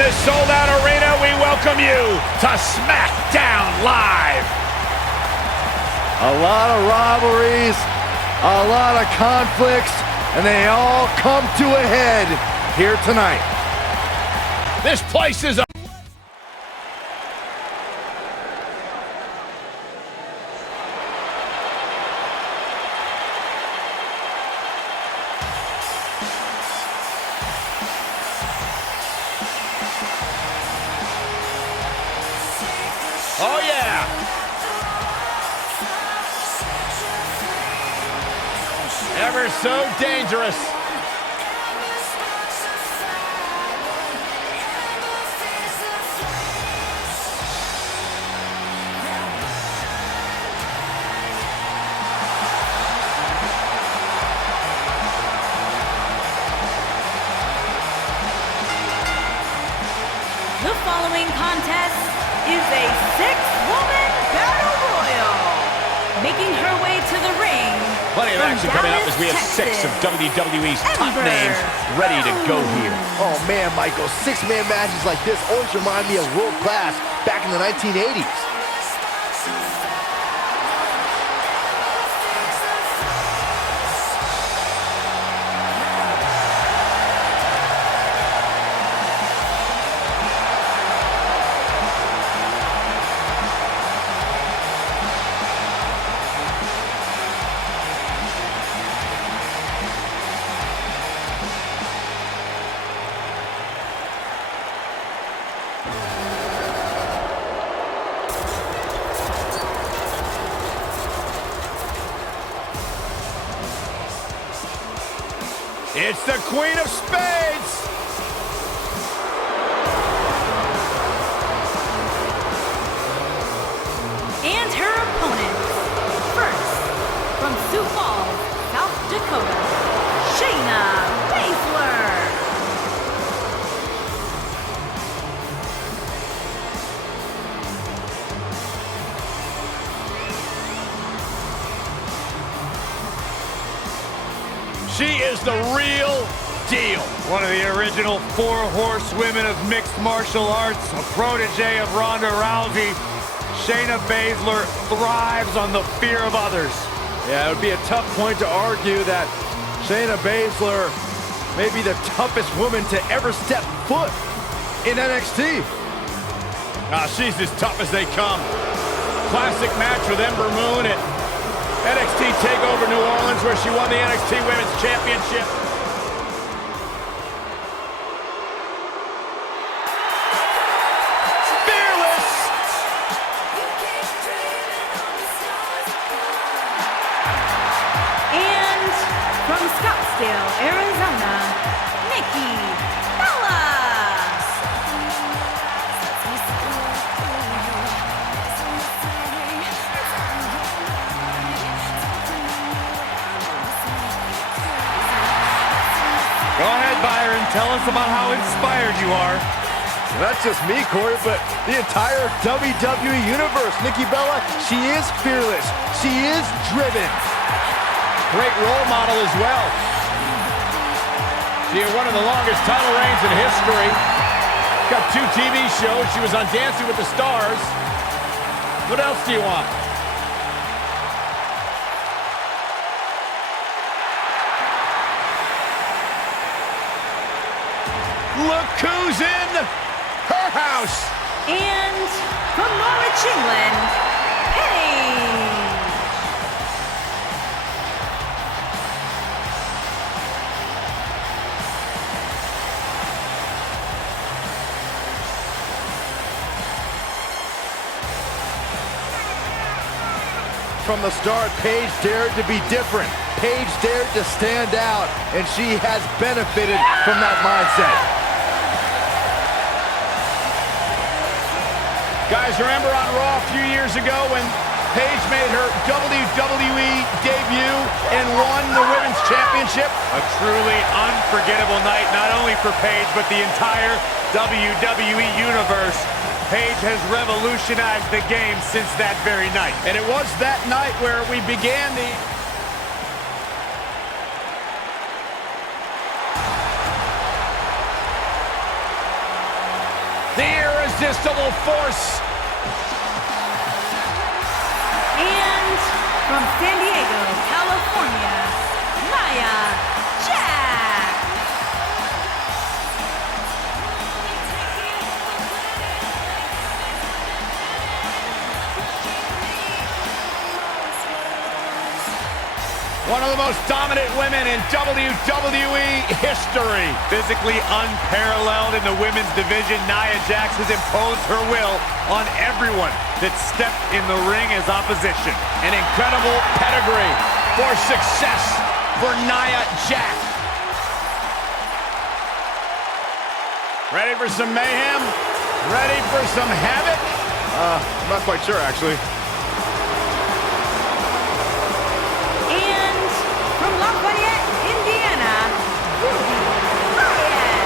this sold-out arena, we welcome you to Smackdown Live. A lot of rivalries, a lot of conflicts, and they all come to a head here tonight. This place is a... Oh, yeah. Ever so dangerous. The following contest is a six-woman battle royal. Making her way to the ring. Plenty of action coming up as we have Texas, 6 of WWE's top names ready to go here. Oh man, Michael, six-man matches like this always remind me of world class back in the 1980s. It's the Queen of Spades. And her opponent. First, from Sioux Falls, South Dakota, Shayna Baszler. She is the real deal. One of the original 4 horsewomen of mixed martial arts, a protege of Ronda Rousey. Shayna Baszler thrives on the fear of others. Yeah, it would be a tough point to argue that Shayna Baszler may be the toughest woman to ever step foot in NXT. She's as tough as they come. Classic match with Ember Moon at NXT TakeOver New Orleans, where she won the NXT Women's Championship. Fearless! And from Scottsdale, Arizona, Nikki Bella. Go ahead, Byron. Tell us about how inspired you are. Not just me, Corey, but the entire WWE Universe. Nikki Bella, she is fearless. She is driven. Great role model as well. She had one of the longest title reigns in history. Got 2 TV shows. She was on Dancing with the Stars. What else do you want? Look who's in her house. And from Norwich, England, Paige. From the start, Paige dared to be different. Paige dared to stand out, and she has benefited from that mindset. Guys, remember on Raw a few years ago when Paige made her WWE debut and won the Women's Championship? A truly unforgettable night, not only for Paige, but the entire WWE Universe. Paige has revolutionized the game since that very night. And it was that night where we began the... The irresistible force. And from San Diego, California, Nia Jax. One of the most dominant women in WWE history. Physically unparalleled in the women's division, Nia Jax has imposed her will on everyone that stepped in the ring as opposition. An incredible pedigree for success for Nia Jax. Ready for some mayhem? Ready for some havoc? I'm not quite sure, actually. From Lafayette, Indiana, Ruby Riott.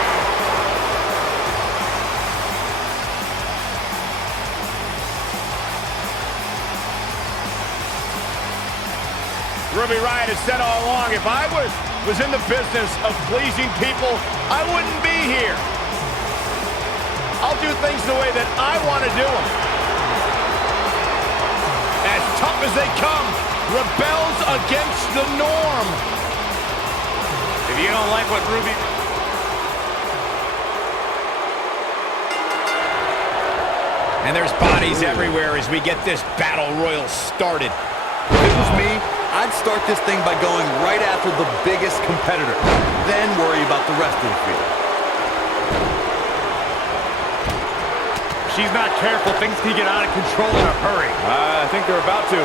Ruby Riott has said all along, if I was in the business of pleasing people, I wouldn't be here. I'll do things the way that I want to do them. As tough as they come, rebels against the norm. If you don't like what Ruby... And there's bodies everywhere as we get this battle royal started. If it was me, I'd start this thing by going right after the biggest competitor, then worry about the rest of the field. If she's not careful, things can get out of control in a hurry. I think they're about to.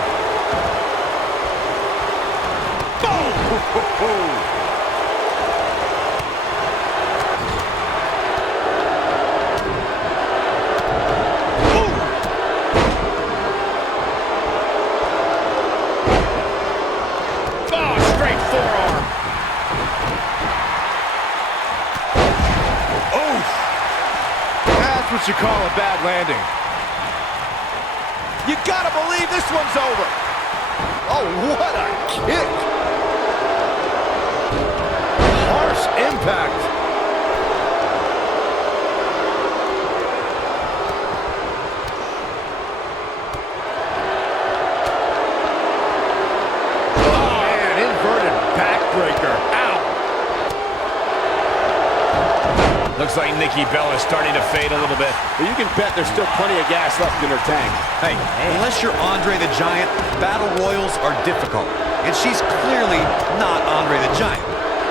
Straight forearm. That's what you call a bad landing. You gotta believe this one's over. Oh, what a kick! Harsh impact. Oh, man, inverted backbreaker. Ow! Looks like Nikki Bella's starting to fade a little bit. But you can bet there's still plenty of gas left in her tank. Hey, unless you're Andre the Giant, battle royals are difficult. And she's clearly not Andre the Giant.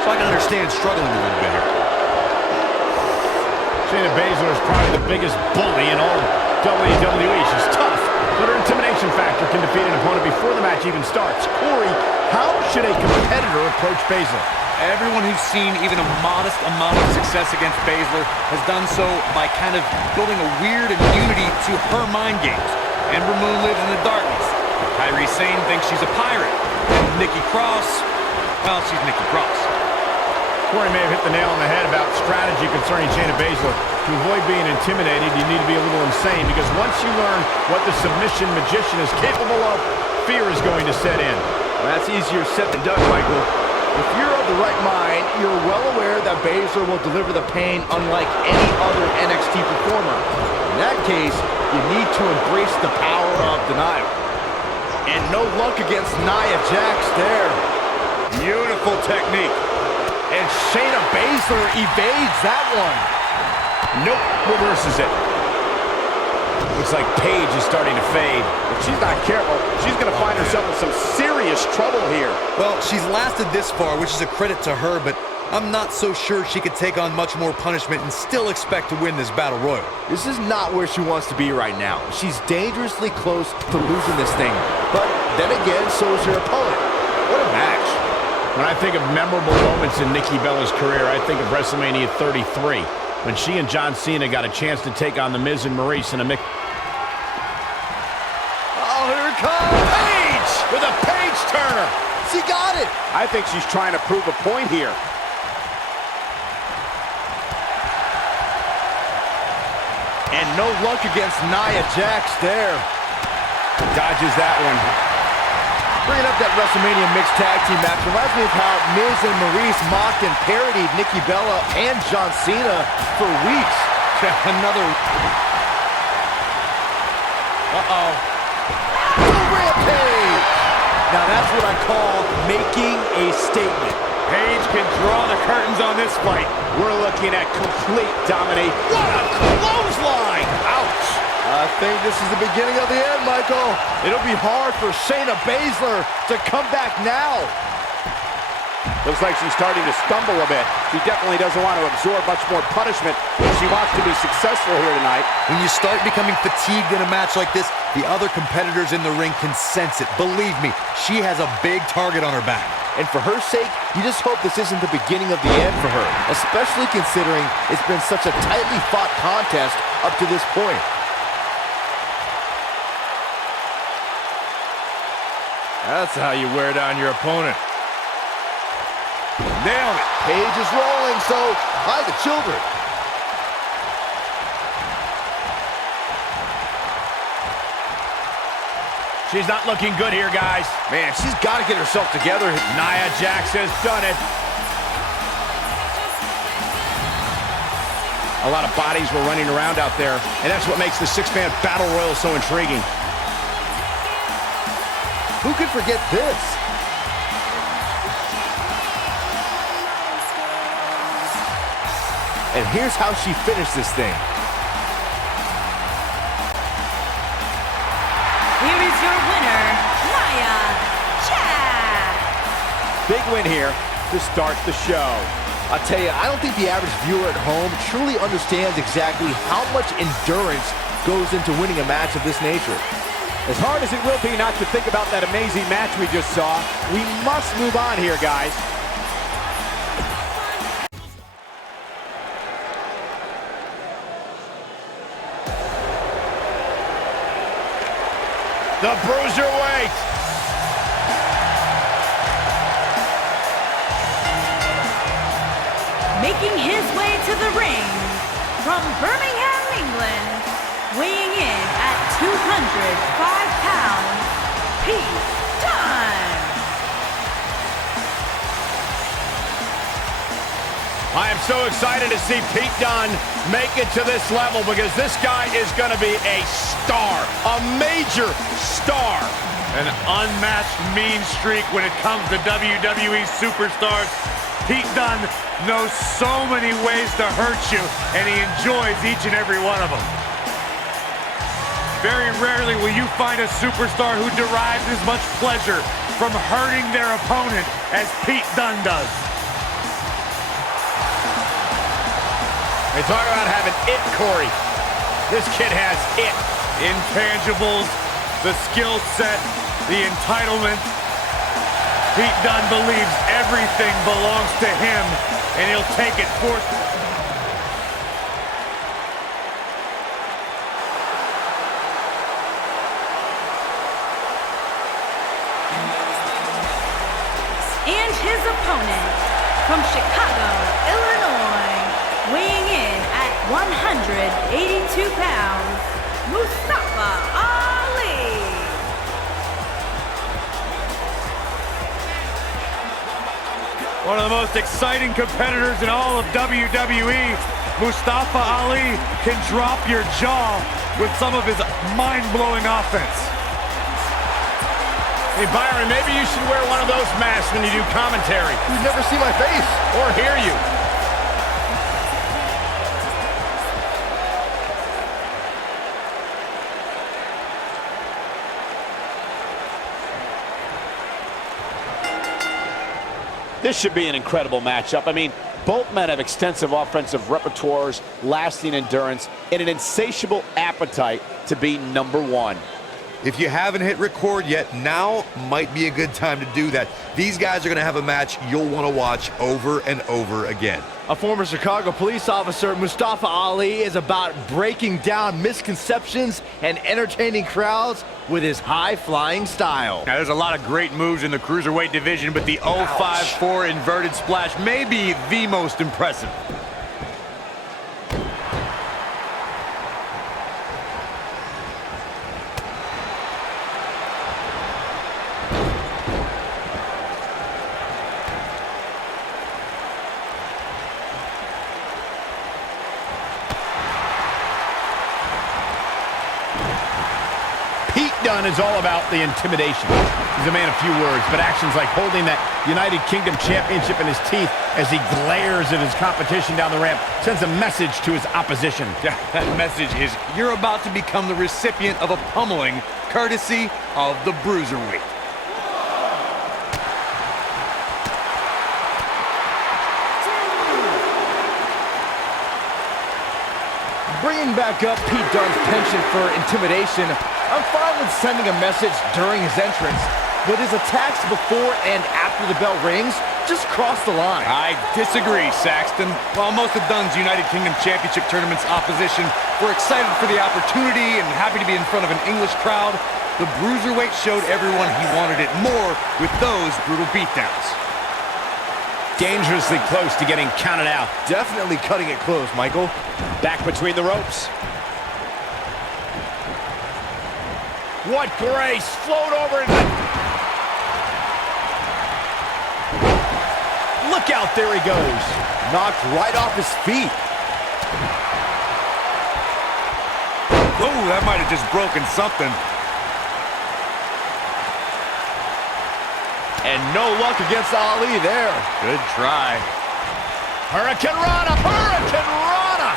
So I can understand struggling a little bit here. Shayna Baszler is probably the biggest bully in all of WWE. She's tough, but her intimidation factor can defeat an opponent before the match even starts. Corey, how should a competitor approach Baszler? Everyone who's seen even a modest amount of success against Baszler has done so by kind of building a weird immunity to her mind games. Ember Moon lives in the darkness. Kairi Sane thinks she's a pirate. And Nikki Cross, well, she's Nikki Cross. Corey may have hit the nail on the head about strategy concerning Shayna Baszler. To avoid being intimidated, you need to be a little insane, because once you learn what the submission magician is capable of, fear is going to set in. Well, that's easier said than done, Michael. If you're of the right mind, you're well aware that Baszler will deliver the pain unlike any other NXT performer. In that case, you need to embrace the power of denial. And no luck against Nia Jax there. Beautiful technique. And Shayna Baszler evades that one. Nope, reverses it. Looks like Paige is starting to fade. If she's not careful, she's going to find herself in some serious trouble here. Well, she's lasted this far, which is a credit to her, but I'm not so sure she could take on much more punishment and still expect to win this battle royal. This is not where she wants to be right now. She's dangerously close to losing this thing. But then again, so is her opponent. What a match. When I think of memorable moments in Nikki Bella's career, I think of WrestleMania 33, when she and John Cena got a chance to take on The Miz and Maurice in a mix. Oh, here it comes. Paige with a page turner. She got it. I think she's trying to prove a point here. And no luck against Nia Jax there. Dodges that one. Bringing up that WrestleMania mixed tag team match reminds me of how Miz and Maurice mocked and parodied Nikki Bella and John Cena for weeks. Another. Uh-oh. Rampage! Now that's what I call making a statement. Paige can draw the curtains on this fight. We're looking at complete domination. What a clothesline! Ouch! I think this is the beginning of the end, Michael. It'll be hard for Shayna Baszler to come back now. Looks like she's starting to stumble a bit. She definitely doesn't want to absorb much more punishment if she wants to be successful here tonight. When you start becoming fatigued in a match like this, the other competitors in the ring can sense it. Believe me, she has a big target on her back. And for her sake, you just hope this isn't the beginning of the end for her, especially considering it's been such a tightly fought contest up to this point. That's how you wear down your opponent. Nailed it. Paige is rolling, so hi the children. She's not looking good here, guys. Man, she's got to get herself together. Nia Jax has done it. A lot of bodies were running around out there, and that's what makes the six-man battle royal so intriguing. Who could forget this? And here's how she finished this thing. Here is your winner, Nia Jax. Big win here to start the show. I'll tell you, I don't think the average viewer at home truly understands exactly how much endurance goes into winning a match of this nature. As hard as it will be not to think about that amazing match we just saw, we must move on here, guys. The Bruiserweight. Making his way to the ring from Birmingham, England, weighing in at 205 pounds, Pete Dunne. I am so excited to see Pete Dunne make it to this level because this guy is going to be a star, a major star. An unmatched mean streak when it comes to WWE superstars. Pete Dunne knows so many ways to hurt you, and he enjoys each and every one of them. Very rarely will you find a superstar who derives as much pleasure from hurting their opponent as Pete Dunne does. They talk about having it, Corey. This kid has it. Intangibles, the skill set, the entitlement. Pete Dunne believes everything belongs to him, and he'll take it forth. And his opponent from Chicago, Illinois, weighing in at 182 pounds, Mustafa Ali. One of the most exciting competitors in all of WWE, Mustafa Ali can drop your jaw with some of his mind-blowing offense. Hey, Byron, maybe you should wear one of those masks when you do commentary. You never see my face. Or hear you. This should be an incredible matchup. I mean, both men have extensive offensive repertoires, lasting endurance, and an insatiable appetite to be number one. If you haven't hit record yet, now might be a good time to do that. These guys are going to have a match you'll want to watch over and over again. A former Chicago police officer, Mustafa Ali, is about breaking down misconceptions and entertaining crowds with his high-flying style. Now, there's a lot of great moves in the Cruiserweight division, but the 054 inverted splash may be the most impressive. Dunne is all about the intimidation. He's a man of few words, but actions like holding that United Kingdom Championship in his teeth as he glares at his competition down the ramp sends a message to his opposition. Yeah, that message is you're about to become the recipient of a pummeling courtesy of the Bruiserweight. Bringing back up Pete Dunne's penchant for intimidation, I'm fine with sending a message during his entrance, but his attacks before and after the bell rings just cross the line. I disagree, Saxton. While most of Dunne's United Kingdom Championship Tournament's opposition were excited for the opportunity and happy to be in front of an English crowd, the Bruiserweight showed everyone he wanted it more with those brutal beatdowns. Dangerously close to getting counted out. Definitely cutting it close, Michael. Back between the ropes. What grace! Float over and... Look out, there he goes. Knocked right off his feet. Oh, that might have just broken something. And no luck against Ali there. Good try. Hurricane Rana! Hurricane Rana!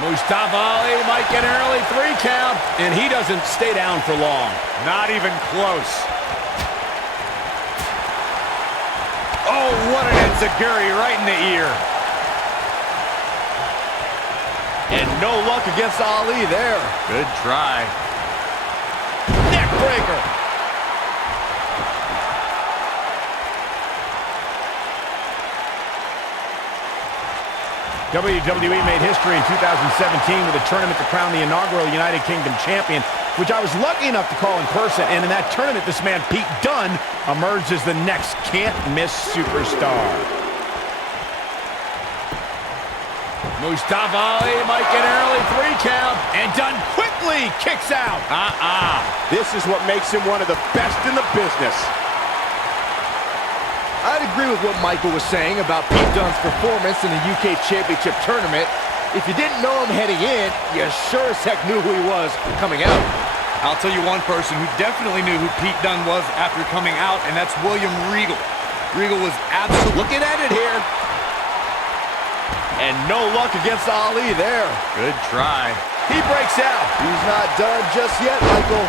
Mustafa Ali might get an early 3 count, and he doesn't stay down for long. Not even close. Oh, what an enziguri right in the ear. And no luck against Ali there. Good try. Neck breaker! WWE made history in 2017 with a tournament to crown the inaugural United Kingdom champion, which I was lucky enough to call in person. And in that tournament, this man, Pete Dunne, emerged as the next can't-miss superstar. Mustafa Ali might get an early 3 count, and Dunne quickly kicks out. This is what makes him one of the best in the business. I'd agree with what Michael was saying about Pete Dunne's performance in the UK Championship Tournament. If you didn't know him heading in, you sure as heck knew who he was coming out. I'll tell you one person who definitely knew who Pete Dunne was after coming out, and that's William Regal. Regal was absolutely... Looking at it here. And no luck against Ali there. Good try. He breaks out. He's not done just yet, Michael.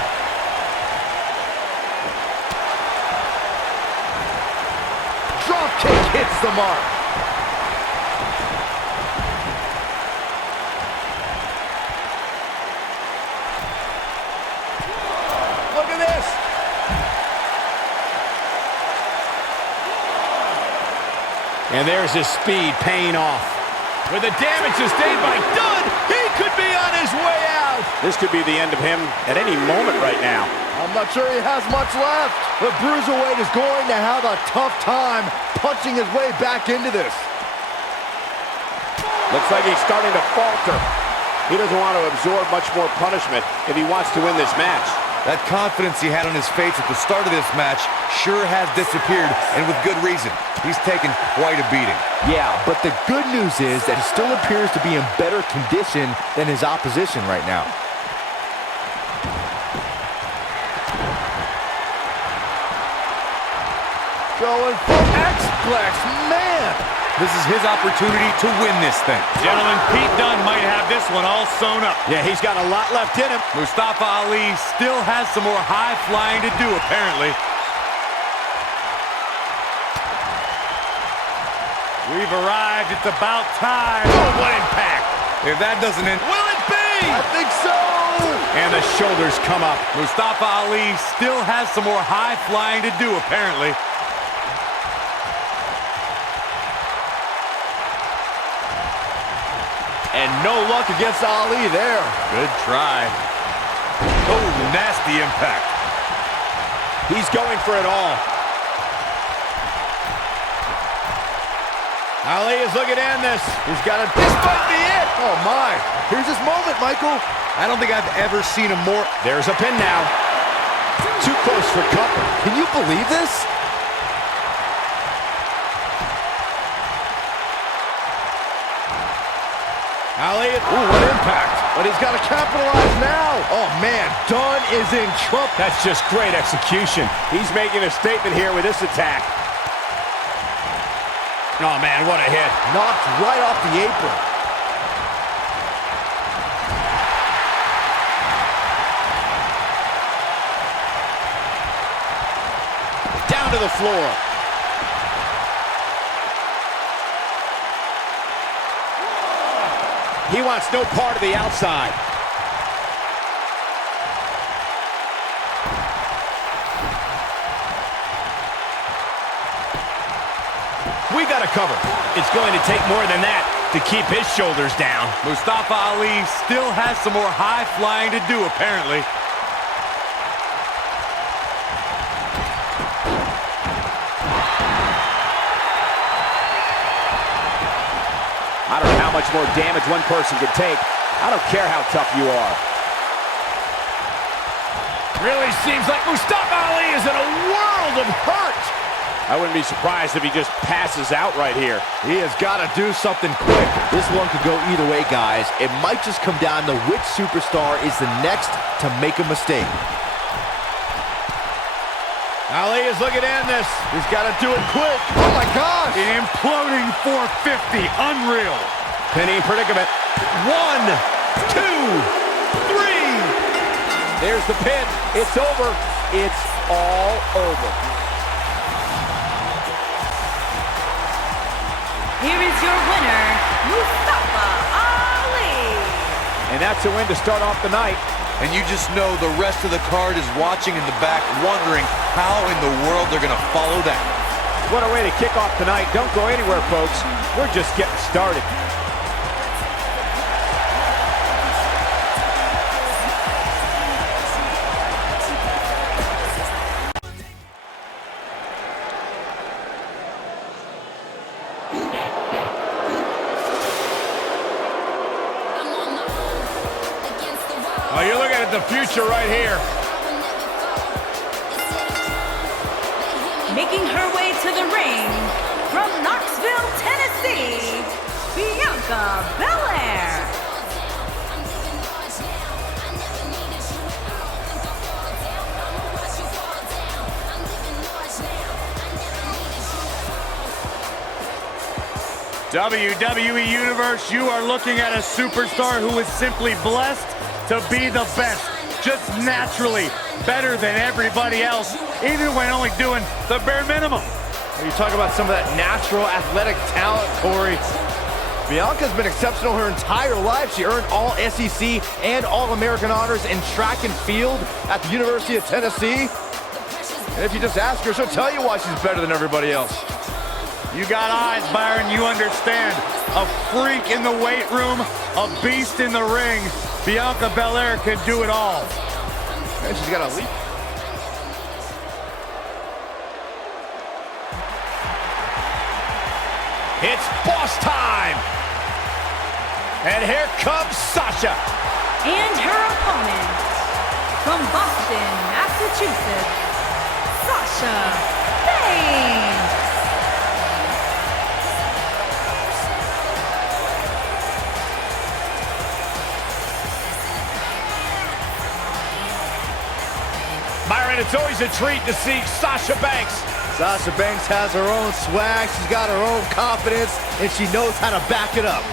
Dropkick hits the mark. Look at this. And there's his speed paying off. With the damage sustained by Dunne, he could be on his way out. This could be the end of him at any moment right now. I'm not sure he has much left. The Bruiserweight is going to have a tough time punching his way back into this. Looks like he's starting to falter. He doesn't want to absorb much more punishment if he wants to win this match. That confidence he had on his face at the start of this match sure has disappeared, and with good reason. He's taken quite a beating. Yeah, but the good news is that he still appears to be in better condition than his opposition right now. Going for X-Plex, man! This is his opportunity to win this thing. Gentlemen, Pete Dunne might have this one all sewn up. Yeah, he's got a lot left in him. Mustafa Ali still has some more high flying to do, apparently. We've arrived. It's about time. Oh, what impact! If that doesn't end... Will it be? I think so! And the shoulders come up. Mustafa Ali still has some more high flying to do, apparently. And no luck against Ali there. Good try. Oh, nasty impact. He's going for it all. Ali is looking to end this. He's got a... This might be it! Oh, my. Here's his moment, Michael. I don't think I've ever seen a more... There's a pin now. Too close for cover. Can you believe this? Ali, ooh, what impact. But he's got to capitalize now. Oh, man, Dunn is in trouble. That's just great execution. He's making a statement here with this attack. Oh, man, what a hit. Knocked right off the apron. Down to the floor. He wants no part of the outside. We got to cover. It's going to take more than that to keep his shoulders down. Mustafa Ali still has some more high flying to do, apparently. I don't know how much more damage one person can take. I don't care how tough you are. Really seems like Mustafa Ali is in a world of hurt. I wouldn't be surprised if he just passes out right here. He has got to do something quick. This one could go either way, guys. It might just come down to which superstar is the next to make a mistake. Ali is looking to end this. He's got to do it quick. Oh, my gosh. Imploding 450. Unreal. Pinning predicament. 1, 2, 3. There's the pin. It's over. It's all over. Here is your winner, Mustafa Ali. And that's a win to start off the night. And you just know the rest of the card is watching in the back, wondering how in the world they're going to follow that. What a way to kick off tonight. Don't go anywhere, folks. We're just getting started. Oh, you're looking at the future right here. Making her way to the ring from Knoxville, Tennessee, Bianca Belair. WWE Universe, you are looking at a superstar who is simply blessed to be the best, just naturally better than everybody else, even when only doing the bare minimum. You talk about some of that natural athletic talent, Corey. Bianca's been exceptional her entire life. She earned all SEC and All-American honors in track and field at the University of Tennessee. And if you just ask her, she'll tell you why she's better than everybody else. You got eyes, Byron, you understand. A freak in the weight room, a beast in the ring. Bianca Belair can do it all. And she's got a leap. It's boss time. And here comes Sasha. And her opponent, from Boston, Massachusetts, Sasha Banks. Byron, it's always a treat to see Sasha Banks. Sasha Banks has her own swag, she's got her own confidence, and she knows how to back it up.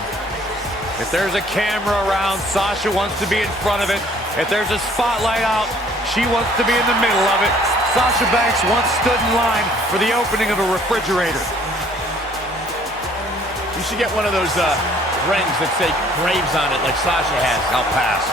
If there's a camera around, Sasha wants to be in front of it. If there's a spotlight out, she wants to be in the middle of it. Sasha Banks once stood in line for the opening of a refrigerator. You should get one of those rings that say Graves on it like Sasha has. I'll pass.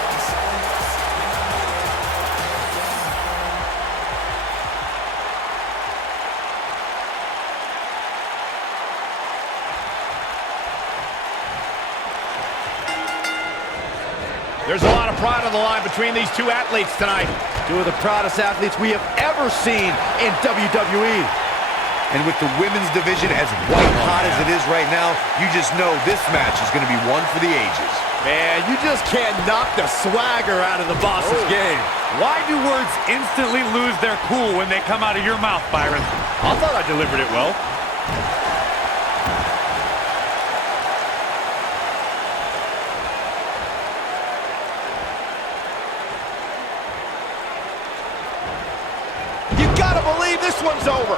There's a lot of pride on the line between these two athletes tonight. Two of the proudest athletes we have ever seen in WWE. And with the women's division as white hot as it is right now, you just know this match is going to be one for the ages. Man, you just can't knock the swagger out of the boss's game. Why do words instantly lose their cool when they come out of your mouth, Byron? I thought I delivered it well. this one's over.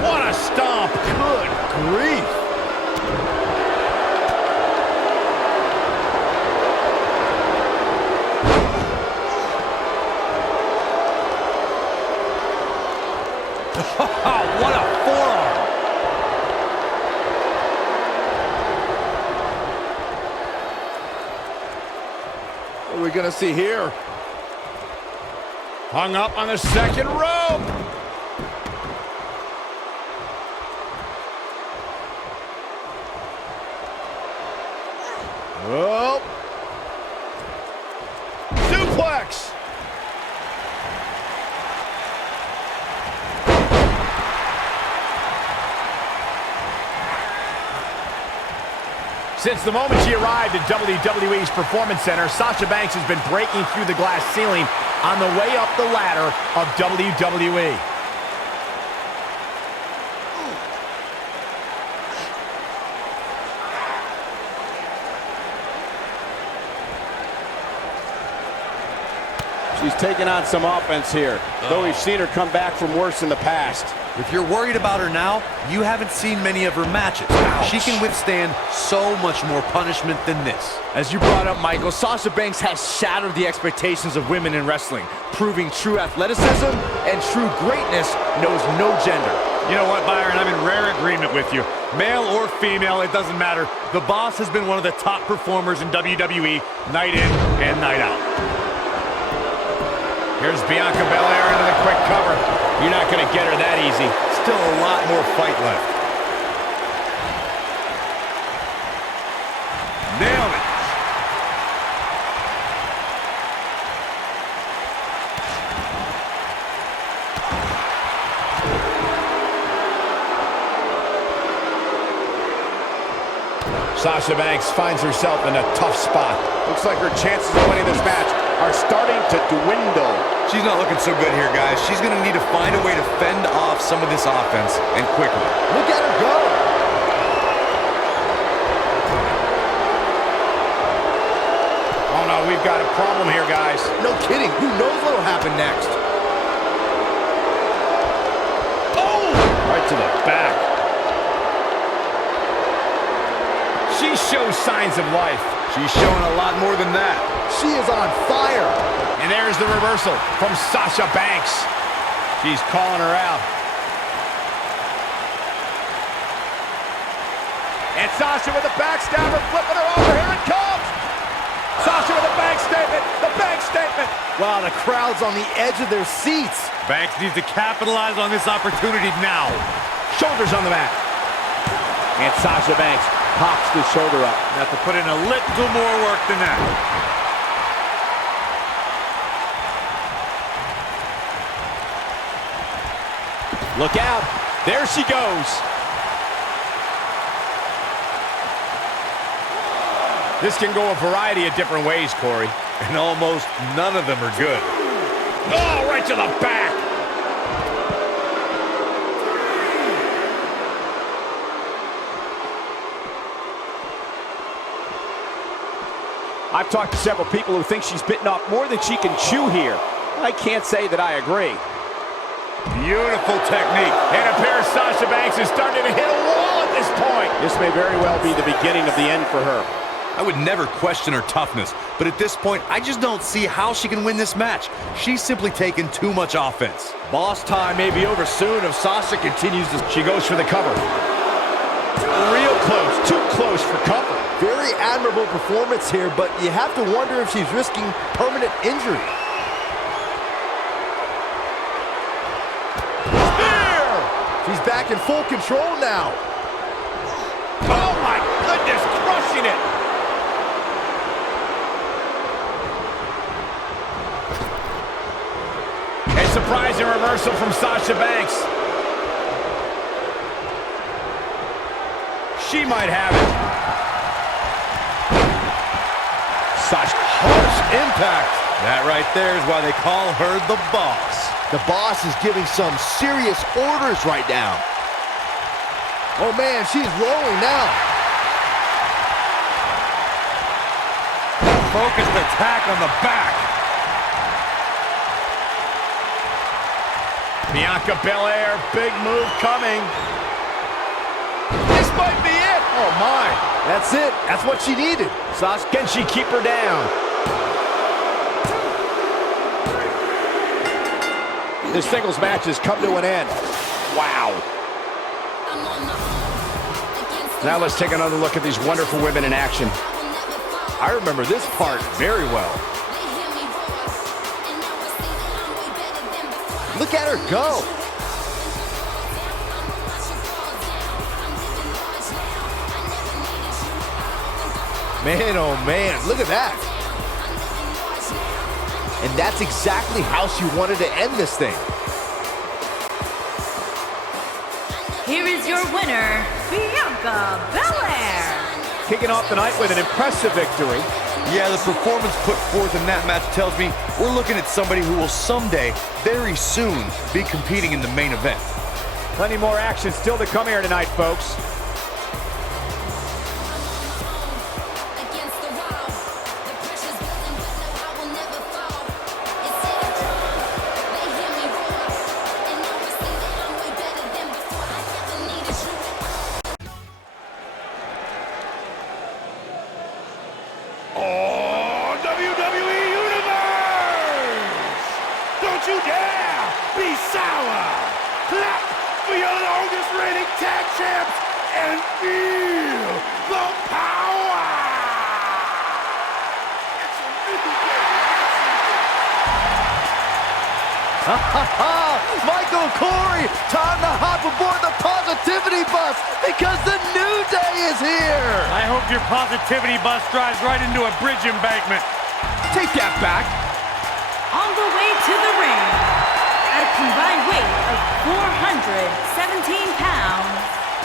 What a stomp. Good grief. What a forearm. What are we gonna see here? Hung up on the second rope. Oh. Suplex. Since the moment she arrived at WWE's Performance Center, Sasha Banks has been breaking through the glass ceiling on the way up the ladder of WWE. She's taking on some offense here, though we've seen her come back from worse in the past. If you're worried about her now, you haven't seen many of her matches. She can withstand so much more punishment than this. As you brought up, Michael, Sasha Banks has shattered the expectations of women in wrestling, proving true athleticism and true greatness knows no gender. You know what, Byron? I'm in rare agreement with you. Male or female, it doesn't matter. The Boss has been one of the top performers in WWE, night in and night out. Here's Bianca Belair into the quick cover. You're not going to get her that easy. Still a lot more fight left. Nailed it. Sasha Banks finds herself in a tough spot. Looks like her chances of winning this match are starting to dwindle. She's not looking so good here, guys. She's going to need to find a way to fend off some of this offense, and quickly. Look at her go. Oh no, we've got a problem here, guys. No kidding. Who knows what'll happen next? Oh! Right to the back. She shows signs of life. She's showing a lot more than that. She is on fire. And there's the reversal from Sasha Banks. She's calling her out. And Sasha with a backstabber, flipping her over. Here it comes. Sasha with a bank statement. The bank statement. Wow, the crowd's on the edge of their seats. Banks needs to capitalize on this opportunity now. Shoulders on the mat. And Sasha Banks pops the shoulder up. Have to put in a little more work than that. Look out. There she goes. This can go a variety of different ways, Corey. And almost none of them are good. Oh, right to the back. I've talked to several people who think she's bitten off more than she can chew here. I can't say that I agree. Beautiful technique. And it appears Sasha Banks is starting to hit a wall at this point. This may very well be the beginning of the end for her. I would never question her toughness, but at this point, I just don't see how she can win this match. She's simply taken too much offense. Boss time may be over soon if Sasha continues to... She goes for the cover. Real close, too close for cover. Very admirable performance here, but you have to wonder if she's risking permanent injury. Spear! She's back in full control now. Oh my goodness, crushing it. A surprising reversal from Sasha Banks. She might have it. Sasha, harsh impact. That right there is why they call her the Boss. The Boss is giving some serious orders right now. Oh man, she's rolling now. Focused attack on the back. Bianca Belair, big move coming. This might be it. Oh, my. That's it. That's what she needed. Sasha, can she keep her down? This singles match has come to an end. Wow. Now let's take another look at these wonderful women in action. I remember this part very well. Look at her go. Man, oh man, look at that. And that's exactly how she wanted to end this thing. Here is your winner, Bianca Belair. Kicking off the night with an impressive victory. Yeah, the performance put forth in that match tells me we're looking at somebody who will someday, very soon, be competing in the main event. Plenty more action still to come here tonight, folks. Oh, WWE Universe! Don't you dare be sour! Clap for your longest reigning tag champs and feel the power! It's a Michael Corey, time to hop aboard the positivity bus because the new day is here. I hope your positivity bus drives right into a bridge embankment. Take that back. On the way to the ring, at a combined weight of 417 pounds,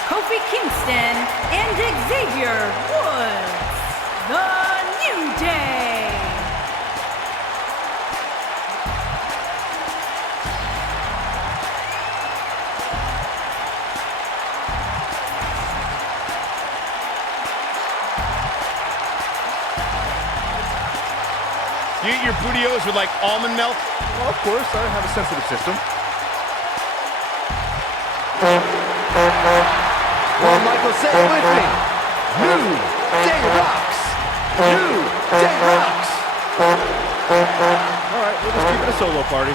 Kofi Kingston and Xavier Woods, the New Day. You eat your burritos with like almond milk? Well, of course, I have a sensitive system. Well, Michael, say it with me. New Day rocks. New Day rocks. All right, we'll just keep it a solo party.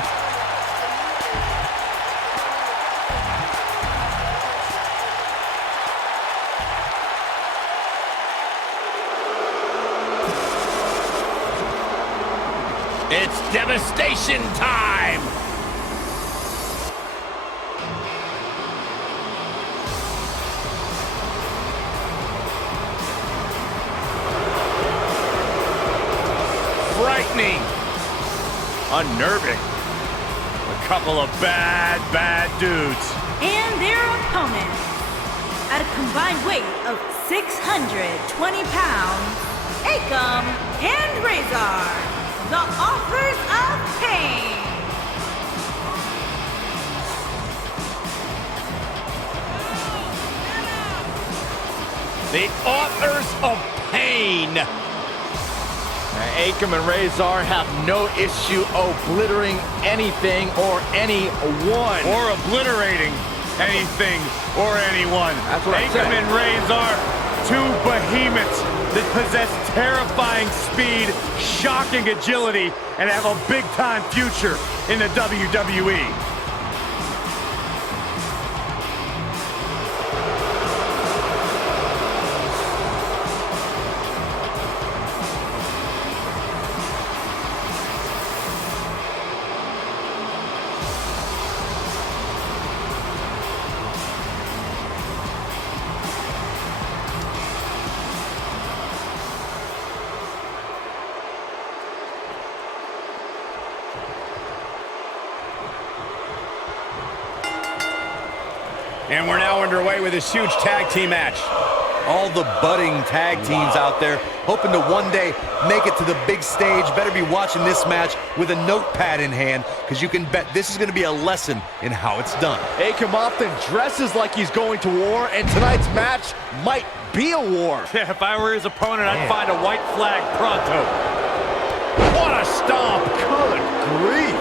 It's devastation time! Frightening. Unnerving. A couple of bad dudes. And their opponent, at a combined weight of 620 pounds, Akam and Razor, the Authors of Pain. The Authors of Pain. Akam and Razor have no issue obliterating anything or anyone. Or obliterating anything or anyone. That's what I'm Akam saying. and Razor, two behemoths that possess terrifying speed, shocking agility, and have a big-time future in the WWE. And we're now underway with this huge tag team match. All the budding tag teams out there hoping to one day make it to the big stage better be watching this match with a notepad in hand, because you can bet this is going to be a lesson in how it's done. Akam often dresses like he's going to war, and tonight's match might be a war. Yeah, if I were his opponent, I'd find a white flag pronto. What a stomp! Good grief.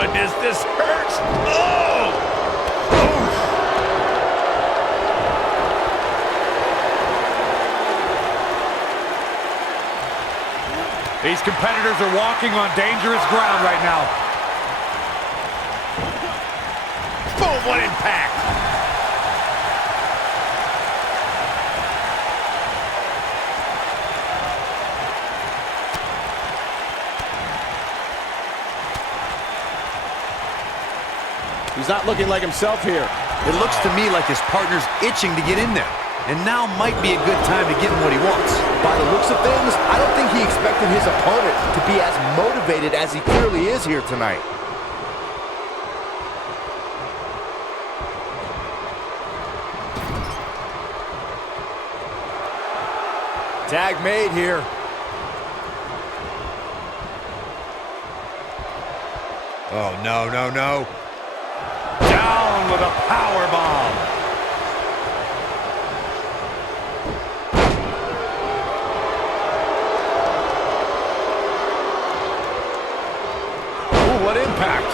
goodness, this hurts. Oh! These competitors are walking on dangerous ground right now. Boom, what impact! He's not looking like himself here. It looks to me like his partner's itching to get in there. And now might be a good time to give him what he wants. By the looks of things, I don't think he expected his opponent to be as motivated as he clearly is here tonight. Tag made here. Oh, no, no, no. Down with a power bomb. Ooh, what impact!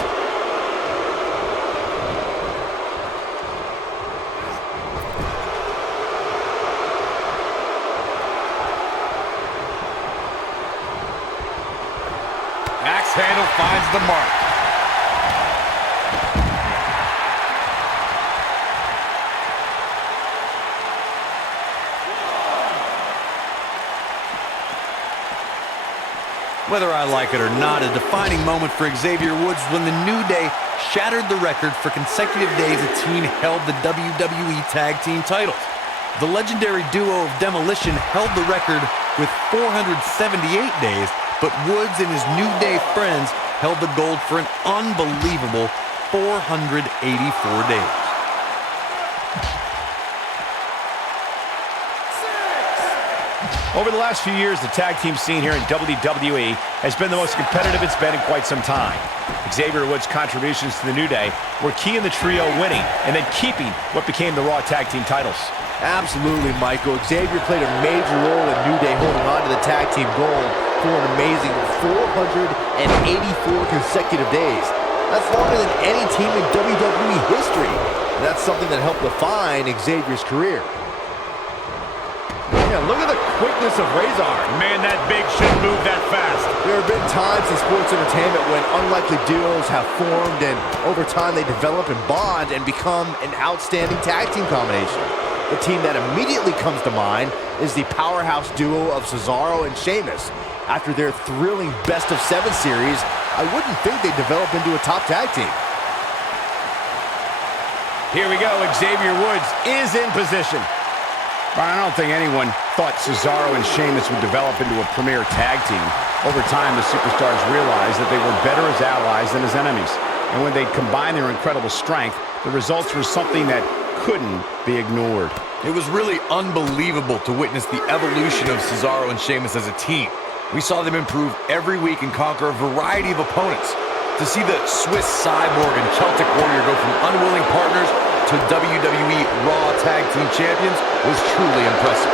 Axe handle finds the mark. Whether I like it or not, a defining moment for Xavier Woods when the New Day shattered the record for consecutive days a team held the WWE Tag Team titles. The legendary duo of Demolition held the record with 478 days, but Woods and his New Day friends held the gold for an unbelievable 484 days. Over the last few years, the tag team scene here in WWE has been the most competitive it's been in quite some time. Xavier Woods' contributions to the New Day were key in the trio winning and then keeping what became the Raw Tag Team titles. Absolutely, Michael. Xavier played a major role in New Day holding on to the tag team gold for an amazing 484 consecutive days. That's longer than any team in WWE history. And that's something that helped define Xavier's career. Yeah, look at the quickness of Razor. Man, that big shouldn't move that fast. There have been times in sports entertainment when unlikely duos have formed and over time they develop and bond and become an outstanding tag team combination. The team that immediately comes to mind is the powerhouse duo of Cesaro and Sheamus. After their thrilling best-of-7 series, I wouldn't think they'd develop into a top tag team. Here we go. Xavier Woods is in position. I don't think anyone thought Cesaro and Sheamus would develop into a premier tag team. Over time, the superstars realized that they were better as allies than as enemies. And when they combined their incredible strength, the results were something that couldn't be ignored. It was really unbelievable to witness the evolution of Cesaro and Sheamus as a team. We saw them improve every week and conquer a variety of opponents. To see the Swiss Cyborg and Celtic Warrior go from unwilling partners to WWE Raw Tag Team Champions was truly impressive.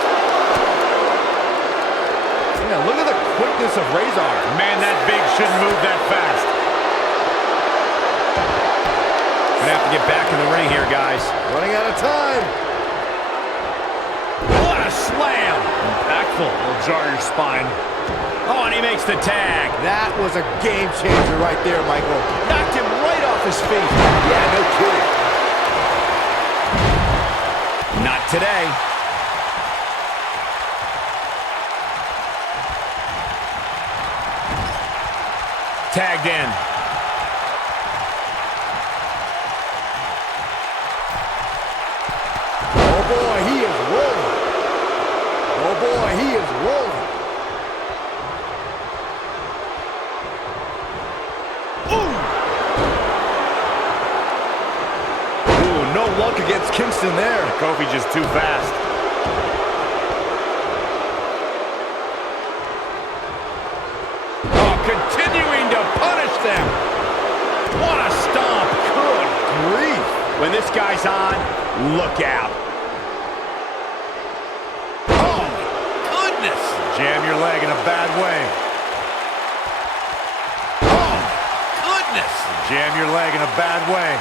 Yeah, look at the quickness of Razor. Man, that big shouldn't move that fast. Gonna have to get back in the ring here, guys. Running out of time. What a slam! Impactful. Will jar your spine. Oh, and he makes the tag. That was a game changer right there, Michael. Knocked him right off his feet. Yeah, no kidding. Not today. Tagged in. Oh boy, he is rolling. Oh boy, he is rolling. Ooh, no luck against Kingston there. Kofi just too fast. Oh, continuing to punish them. What a stomp. Good grief. When this guy's on, look out. Oh, goodness. Jam your leg in a bad way. Oh, goodness. Jam your leg in a bad way.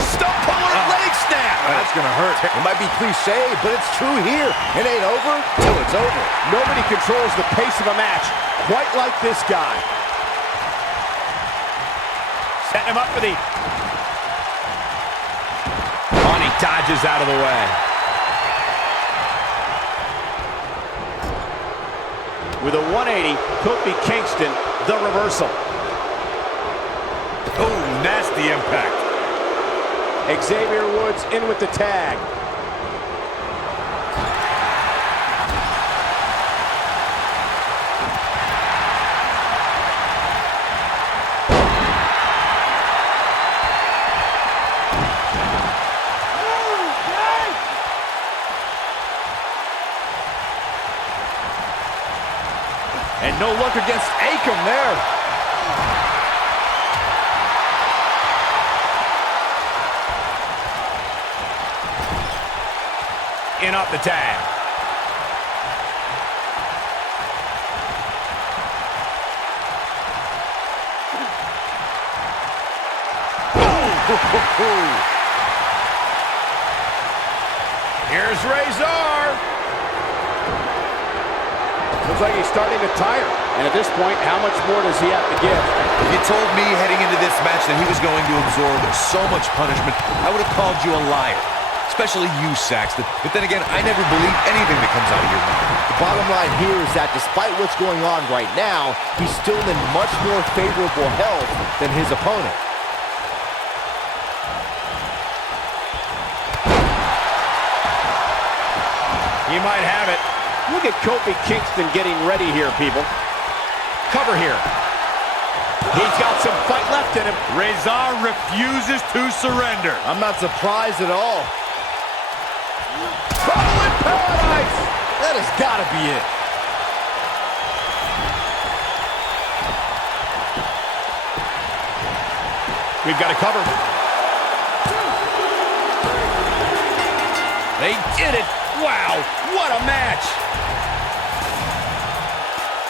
Stump puller leg snap. That's going to hurt. It might be cliche, but it's true here. It ain't over till it's over. Nobody controls the pace of a match quite like this guy. Setting him up for the... And he dodges out of the way. With a 180, Kofi Kingston, the reversal. Oh, nasty impact. Xavier Woods in with the tag. And no luck against Akam there. In off the tag. Here's Razor. Looks like he's starting to tire. And at this point, how much more does he have to give? If you told me heading into this match that he was going to absorb so much punishment, I would have called you a liar. Especially you, Saxton. But then again, I never believe anything that comes out of your mouth. The bottom line here is that despite what's going on right now, he's still in much more favorable health than his opponent. He might have it. Look at Kofi Kingston getting ready here, people. Cover here. He's got some fight left in him. Razor refuses to surrender. I'm not surprised at all. Trouble in paradise! That has got to be it. We've got to cover. They did it. Wow, what a match.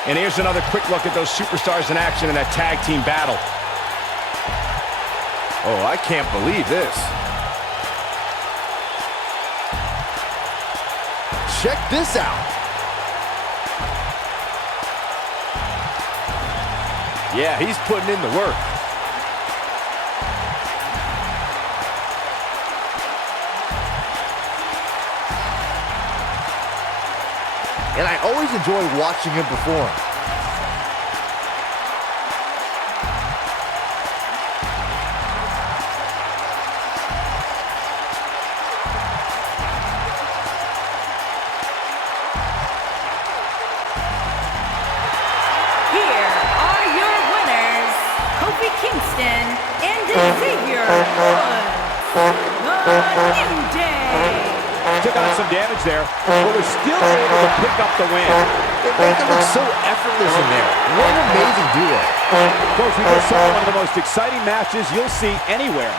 And here's another quick look at those superstars in action in that tag team battle. Oh, I can't believe this. Check this out. Yeah, he's putting in the work. And I always enjoy watching him perform. Here are your winners, Kofi Kingston and Xavier Woods. The New Day. Took on some damage there, but was still able to pick up the win. It made them look so effortless in there. What an amazing duo. Folks, we just saw one of the most exciting matches you'll see anywhere.